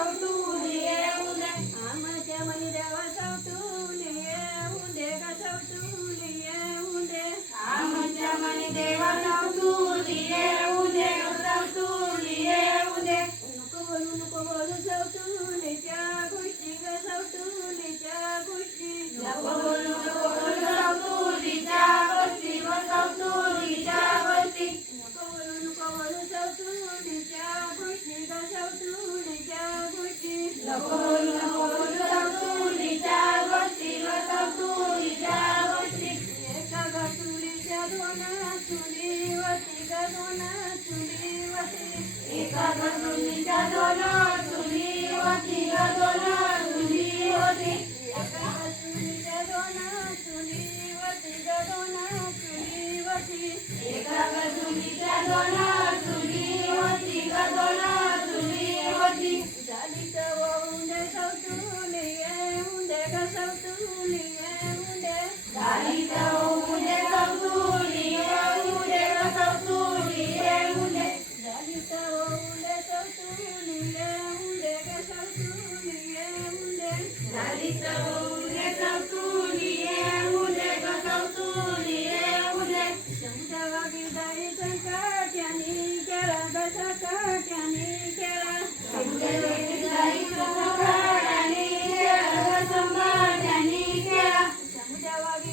altura.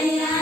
yeah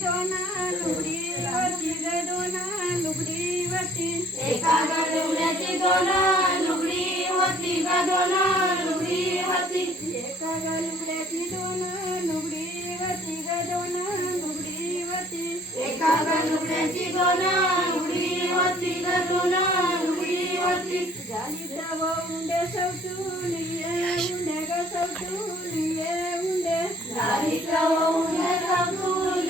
दोना लुगडीवरती रे दोना लुगडीवरती एका गाडवण्याची दोना लुगडी होती ग दोना लुगडी होती एका गाडवण्याची दोना लुगडीवरती ग दोना लुगडीवरती एका गाडवण्याची दोना लुगडी होती ग दोना लुगडीवरती झाली तव उंडे सवतुली उंडे ग सवतुली उंडे झाली तव उंडे सवतुली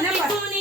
你